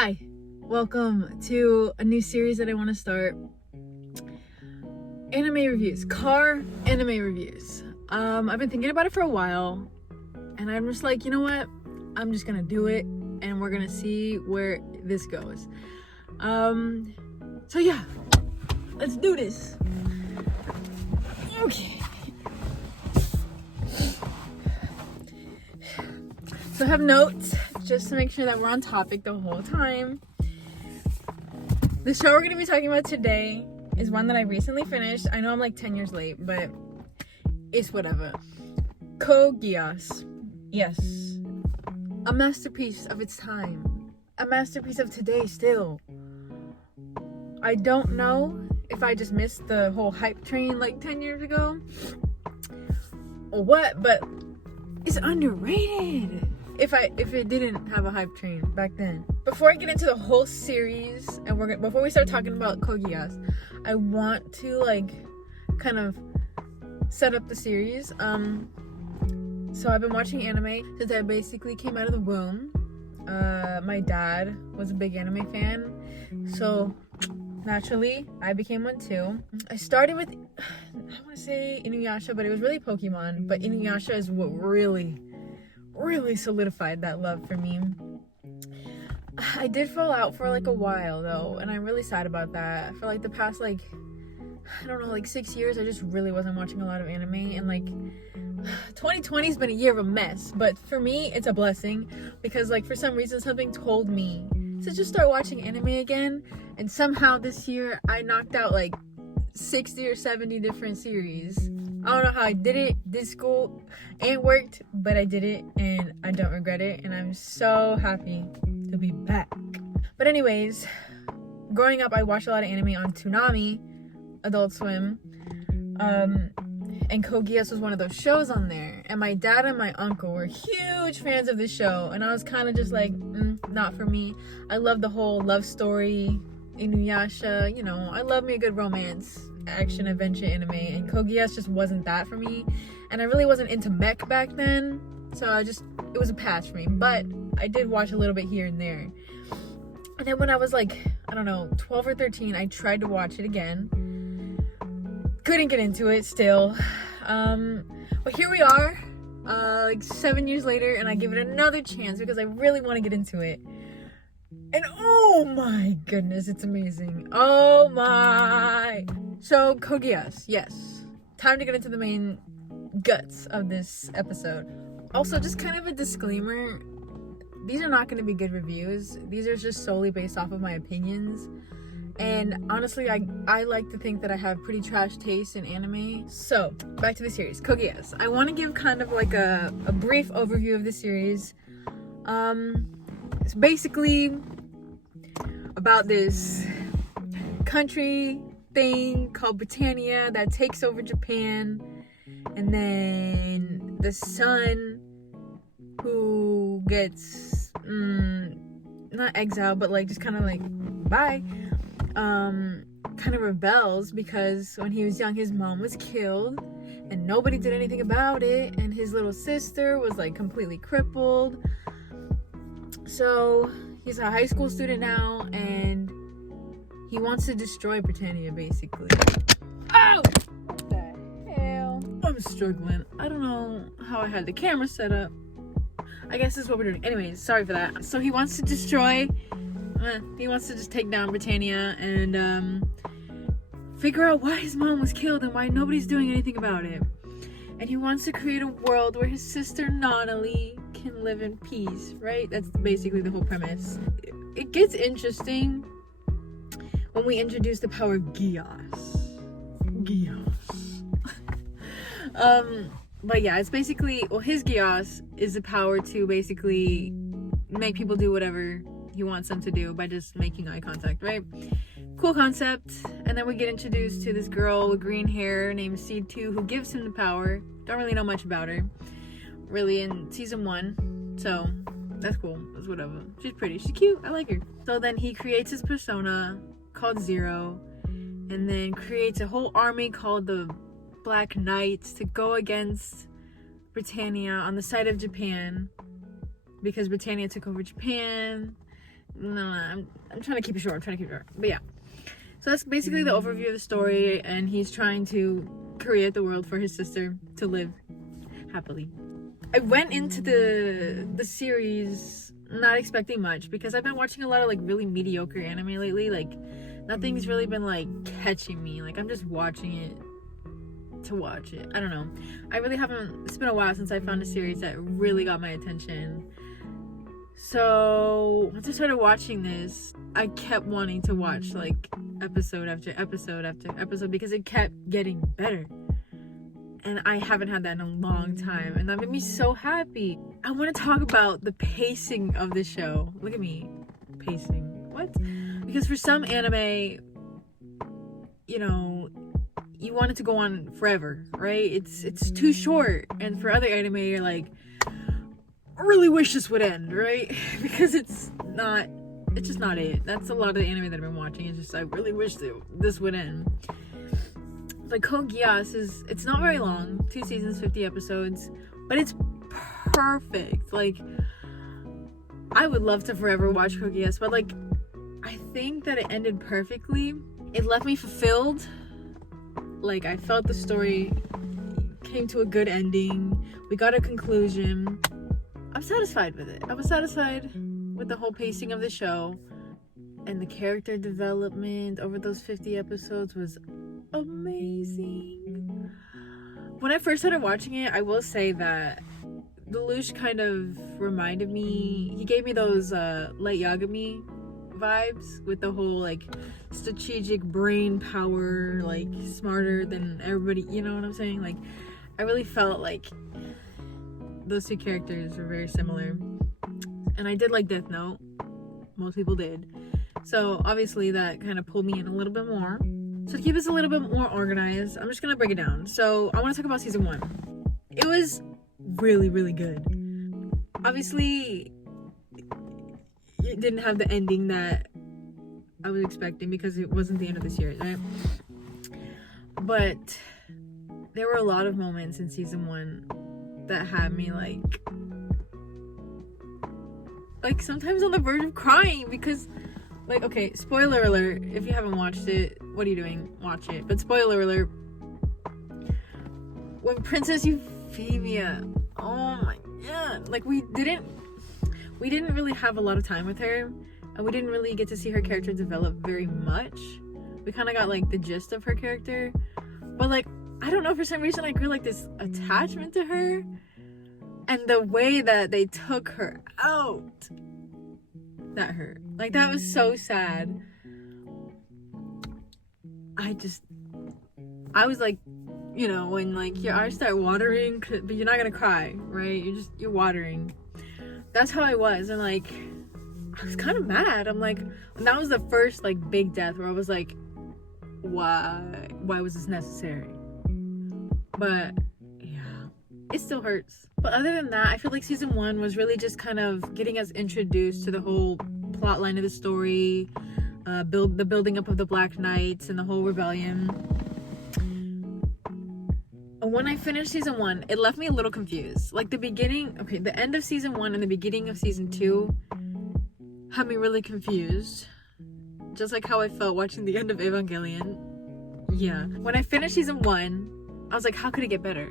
Hi, welcome to a new series that I want to start. Anime reviews, car anime reviews. I've been thinking about it for a while, and I'm just like, you know what? I'm just gonna do it, and we're gonna see where this goes. So yeah, let's do this. Okay. So I have notes just to make sure that we're on topic the whole time. The show we're going to be talking about today is one that I recently finished. I know I'm like 10 years late, but it's whatever. Geass. Yes. A masterpiece of its time. A masterpiece of today still. I don't know if I just missed the whole hype train like 10 years ago or what, but it's underrated. If it didn't have a hype train back then. Before I get into the whole series, and before we start talking about Geass, I want to kind of set up the series. So I've been watching anime since I basically came out of the womb. My dad was a big anime fan, so naturally I became one too. I started with, I want to say Inuyasha, but it was really Pokemon. But Inuyasha is what really solidified that love for me. I did fall out for like a while though, and I'm really sad about that. For like the past I don't know, 6 years, I just really wasn't watching a lot of anime, and 2020's been a year of a mess, but for me it's a blessing because for some reason something told me to just start watching anime again, and somehow this year I knocked out 60 or 70 different series. I don't know how I did it, did school and worked, but I did it and I don't regret it, and I'm so happy to be back. But anyways, growing up I watched a lot of anime on Toonami, Adult Swim, and Geass was one of those shows on there, and my dad and my uncle were huge fans of the show, and I was kind of just not for me. I love the whole love story, Inuyasha, I love me a good romance, action, adventure anime, and Geass just wasn't that for me, and I really wasn't into mech back then, so it was a pass for me, but I did watch a little bit here and there. And then when I was I don't know, 12 or 13, I tried to watch it again. Couldn't get into it still. But here we are, 7 years later, and I give it another chance because I really want to get into it. And oh my goodness, it's amazing. Oh my. So, Geass, yes. Time to get into the main guts of this episode. Also, just kind of a disclaimer. These are not going to be good reviews. These are just solely based off of my opinions. And honestly, I like to think that I have pretty trash taste in anime. So, back to the series, Geass. I want to give kind of a brief overview of the series. It's basically about this country thing called Britannia that takes over Japan, and then the son who gets not exiled, but just kind of bye, kind of rebels because when he was young his mom was killed and nobody did anything about it, and his little sister was completely crippled. So he's a high school student now, and he wants to destroy Britannia, basically. Oh! What the hell? I'm struggling. I don't know how I had the camera set up. I guess this is what we're doing. Anyways, sorry for that. So he wants to he wants to just take down Britannia and figure out why his mom was killed and why nobody's doing anything about it. And he wants to create a world where his sister Nonali can live in peace, right? That's basically the whole premise. It gets interesting when we introduce the power of Geass. But yeah, it's basically, his Geass is the power to basically make people do whatever he wants them to do by just making eye contact, right? Cool concept. And then we get introduced to this girl with green hair named Seed 2 who gives him the power. Don't really know much about her, really, in season 1. So that's cool. That's whatever. She's pretty. She's cute. I like her. So then he creates his persona called Zero, and then creates a whole army called the Black Knights to go against Britannia on the side of Japan, because Britannia took over Japan No, I'm trying to keep it short. But yeah. So that's basically the overview of the story, and he's trying to create the world for his sister to live happily. I went into the series not expecting much because I've been watching a lot of like really mediocre anime lately. Like nothing's really been like catching me. Like I'm just watching it to watch it. I don't know. I really haven't. It's been a while since I found a series that really got my attention. So once I started watching this, I kept wanting to watch like episode after episode after episode because it kept getting better. And I haven't had that in a long time, and that made me so happy. I want to talk about the pacing of the show. Look at me. Pacing. What? Because for some anime, you know, you want it to go on forever, right? It's too short. And for other anime, you're like, I really wish this would end, right? Because it's just not it. That's a lot of the anime that I've been watching. It's just, I really wish this would end. Like Geass it's not very long, 2 seasons, 50 episodes, but it's perfect. Like I would love to forever watch Geass, but like I think that it ended perfectly. It left me fulfilled. Like I felt the story came to a good ending. We got a conclusion. I'm satisfied with it. I was satisfied with the whole pacing of the show, and the character development over those 50 episodes was amazing. When I first started watching it, I will say that Lelouch kind of reminded me, he gave me those Light Yagami vibes with the whole like strategic brain power, like smarter than everybody, you know what I'm saying? Like I really felt like those two characters were very similar. And I did like Death Note. Most people did. So obviously that kind of pulled me in a little bit more. So to keep this a little bit more organized, I'm just gonna break it down. So I want to talk about season 1. It was really, really good. Obviously, it didn't have the ending that I was expecting because it wasn't the end of the series, right? But there were a lot of moments in season 1 that had me like sometimes on the verge of crying because, like, okay, spoiler alert, if you haven't watched it, what are you doing? Watch it. But spoiler alert, when Princess Euphemia, oh my god, like we didn't really have a lot of time with her, and we didn't really get to see her character develop very much. We kind of got like the gist of her character, but like I don't know, for some reason I grew like this attachment to her, and the way that they took her out, that hurt. Like that was so sad. I was like, you know, when like your eyes start watering, but you're not gonna cry, right? You're watering. That's how I was, and like I was kind of mad. I'm like, and that was the first like big death where I was like, why was this necessary? But yeah, it still hurts. But other than that, I feel like season 1 was really just kind of getting us introduced to the whole plot line of the story, the building up of the Black Knights and the whole rebellion. When I finished season 1, it left me a little confused. Like the end of season 1 and the beginning of season 2 had me really confused. Just like how I felt watching the end of Evangelion. Yeah. When I finished season 1, I was like, how could it get better?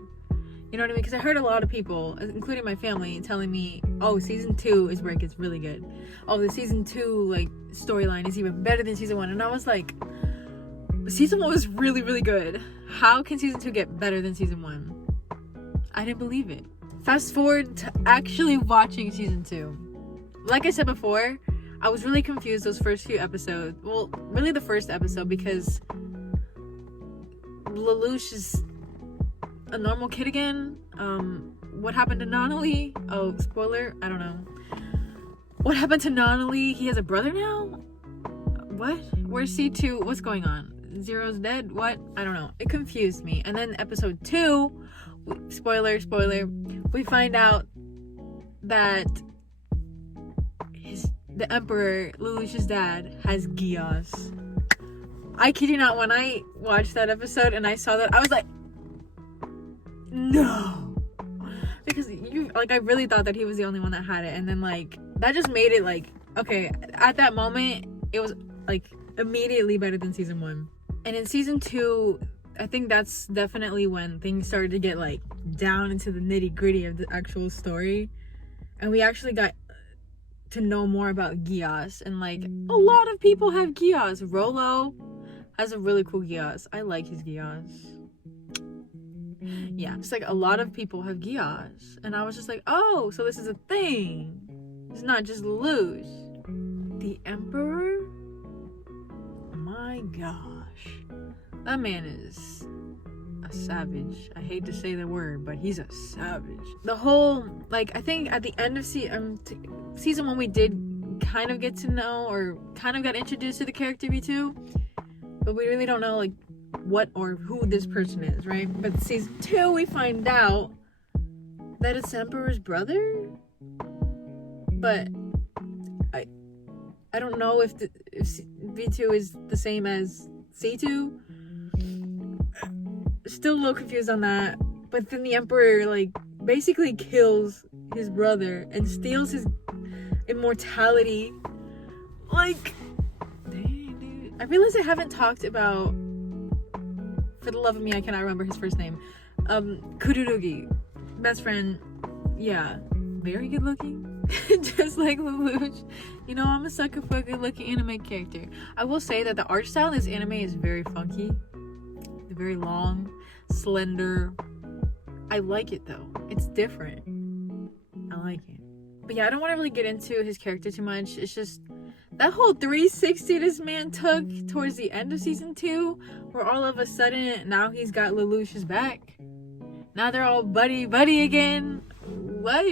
You know what I mean? Because I heard a lot of people, including my family, telling me, oh, season 2 is where it gets really good. Oh, the season 2 like storyline is even better than season 1. And I was like, season 1 was really, really good. How can season 2 get better than season 1? I didn't believe it. Fast forward to actually watching season 2. Like I said before, I was really confused those first few episodes. Well, really the first episode, because Lelouch is a normal kid again. What happened to Nonali? Oh, spoiler, I don't know. What happened to Nonali? He has a brother now? What? Where's C2? What's going on? Zero's dead? What? I don't know. It confused me. And then episode 2, spoiler, we find out that the Emperor, Lelouch's dad, has Geass. I kid you not, when I watched that episode and I saw that, I was like, no, because I really thought that he was the only one that had it, and then like that just made it like okay, at that moment, it was like immediately better than season 1. And in season 2, I think that's definitely when things started to get like down into the nitty gritty of the actual story. And we actually got to know more about Geass. And like, a lot of people have Geass. Rolo has a really cool Geass. I like his Geass. Yeah, it's like a lot of people have Geass. And I was just like, oh, so this is a thing. It's not just Lelouch. The Emperor? My gosh. That man is a savage. I hate to say the word, but he's a savage. The whole, like, I think at the end of season 1, we did kind of get to know, or kind of got introduced to the character V2, but we really don't know, like, what or who this person is, right? But season 2, we find out that it's Emperor's brother, but I don't know if V2 is the same as C2. Still a little confused on that. But then the Emperor, like, basically kills his brother and steals his immortality. Like, dang, dude. I realize I haven't talked about, for the love of me, I cannot remember his first name. Kururugi. Best friend. Yeah. Very good looking. Just like Lelouch. You know, I'm a sucker for a good looking anime character. I will say that the art style in this anime is very funky. Very long, slender. I like it though. It's different. I like it. But yeah, I don't want to really get into his character too much. It's just that whole 360 this man took towards the end of season 2, where all of a sudden now he's got Lelouch's back. Now they're all buddy again. What?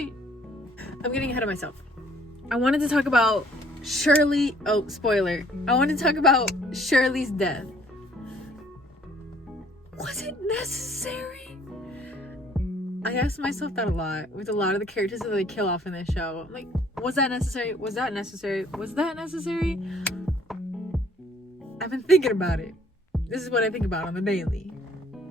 I'm getting ahead of myself. I wanted to talk about Shirley. Oh, spoiler. I wanted to talk about Shirley's death. Was it necessary? I asked myself that a lot with a lot of the characters that they kill off in this show. I'm like, was that necessary? Was that necessary? Was that necessary? I've been thinking about it. This is what I think about on the daily.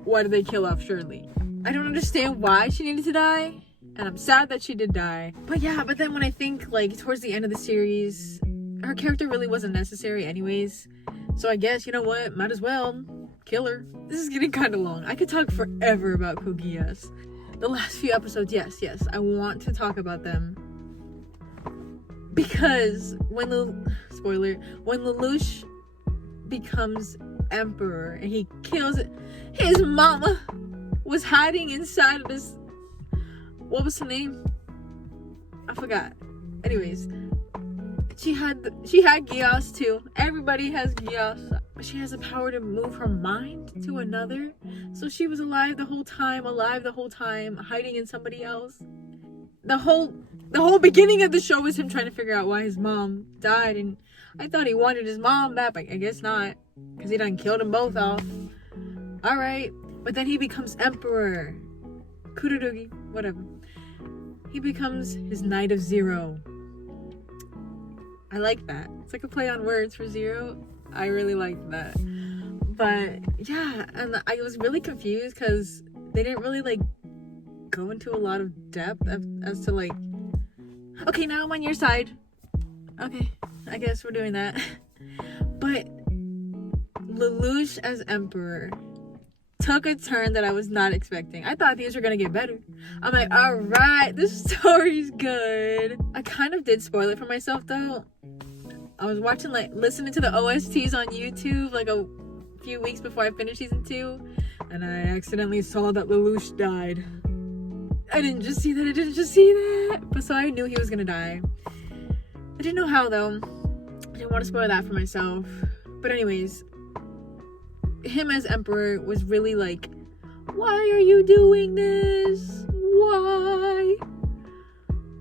Why did they kill off Shirley? I don't understand why she needed to die, and I'm sad that she did die. But yeah, but then when I think, like, towards the end of the series, her character really wasn't necessary anyways. So I guess, you know what? Might as well kill her. This is getting kind of long. I could talk forever about Geass. The last few episodes, yes, I want to talk about them. Because when Lelouch becomes Emperor and he kills it, his mama was hiding inside of this, what was her name? I forgot. Anyways, she had Geass too. Everybody has Geass. But she has the power to move her mind to another. So she was alive the whole time, hiding in somebody else. The whole beginning of the show was him trying to figure out why his mom died, and I thought he wanted his mom back, but I guess not, because he done killed them both off. Alright, but then he becomes Emperor. Kururugi, whatever. He becomes his Knight of Zero. I like that. It's like a play on words for zero. I really liked that. But yeah, and I was really confused because they didn't really like go into a lot of depth as to like, okay, now I'm on your side. Okay, I guess we're doing that. But Lelouch as Emperor took a turn that I was not expecting. I thought these were gonna get better. I'm like, alright, this story's good. I kind of did spoil it for myself though. I was watching, like, listening to the OSTs on YouTube like a few weeks before I finished season 2, and I accidentally saw that Lelouch died. I didn't just see that. But so I knew he was gonna die. I didn't know how though. I didn't want to spoil that for myself. But anyways, him as Emperor was really like, why are you doing this? Why?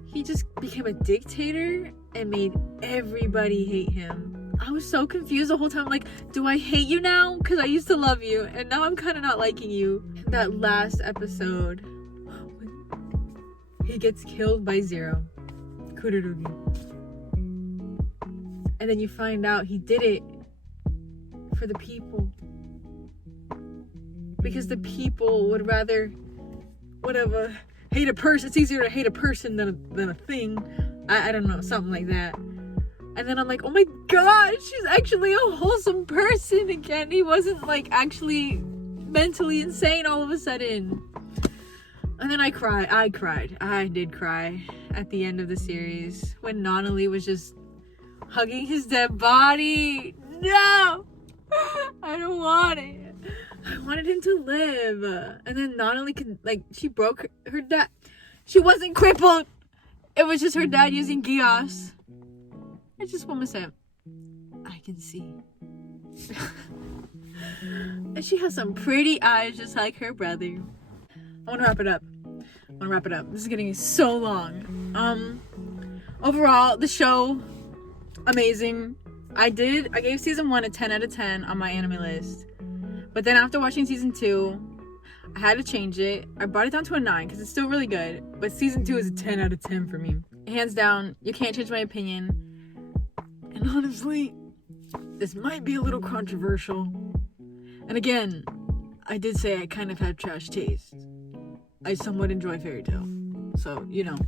He just became a dictator and made everybody hate him. I was so confused the whole time. Like, do I hate you now? Because I used to love you, and now I'm kind of not liking you. That last episode, he gets killed by Zero. Kururugi. And then you find out he did it for the people. Because the people would rather, whatever, hate a person. It's easier to hate a person than a thing. I don't know, something like that. And then I'm like, oh my god, she's actually a wholesome person again. He wasn't like actually mentally insane all of a sudden. And then I cried. I did cry at the end of the series when Nonali was just hugging his dead body. No! I don't want it. I wanted him to live. And then Nonali could, like, she broke her dad. She wasn't crippled. It was just her dad using Geass. I just want to say, I can see. And she has some pretty eyes just like her brother. I want to wrap it up. This is getting so long. Overall, the show, amazing. I gave season 1 a 10 out of 10 on my anime list. But then after watching season 2, I had to change it. I brought it down to a 9 because it's still really good. But season 2 is a 10 out of 10 for me. Hands down, you can't change my opinion. And honestly, this might be a little controversial. And again, I did say I kind of have trash taste. I somewhat enjoy fairy tale. So, you know.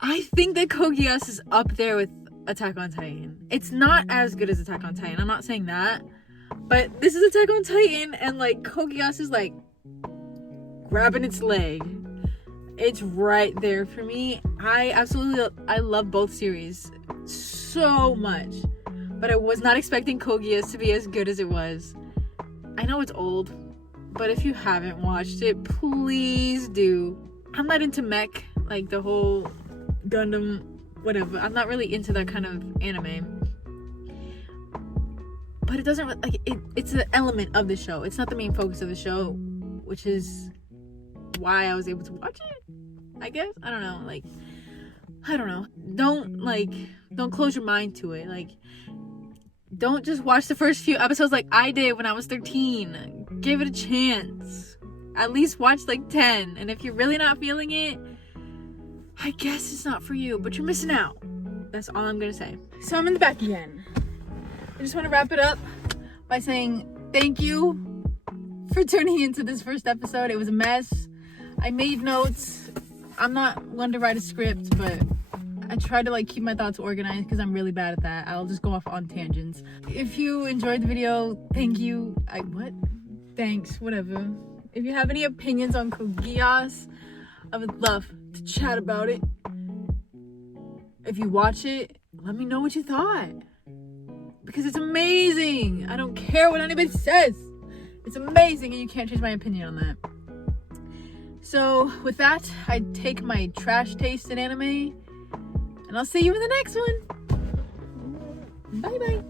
I think that Code Geass is up there with Attack on Titan. It's not as good as Attack on Titan. I'm not saying that. But this is Attack on Titan, and like Code Geass is like grabbing its leg. It's right there for me. I love both series so much. But I was not expecting Code Geass to be as good as it was. I know it's old, but if you haven't watched it, please do. I'm not into mech, like the whole Gundam, whatever. I'm not really into that kind of anime. But it doesn't, like, it's an element of the show. It's not the main focus of the show, which is why I was able to watch it, I guess. I don't know, like, I don't know. Don't close your mind to it. Like, don't just watch the first few episodes like I did when I was 13. Give it a chance. At least watch like 10. And if you're really not feeling it, I guess it's not for you, but you're missing out. That's all I'm gonna say. So I'm in the back again. I just want to wrap it up by saying thank you for tuning into this first episode. It was a mess. I made notes. I'm not one to write a script, but I try to like keep my thoughts organized because I'm really bad at that. I'll just go off on tangents. If you enjoyed the video, thank you. Thanks, whatever. If you have any opinions on Code Geass, I would love to chat about it. If you watch it, let me know what you thought. Because it's amazing. I don't care what anybody says. It's amazing and you can't change my opinion on that. So with that, I take my trash taste in anime and I'll see you in the next one. Bye bye.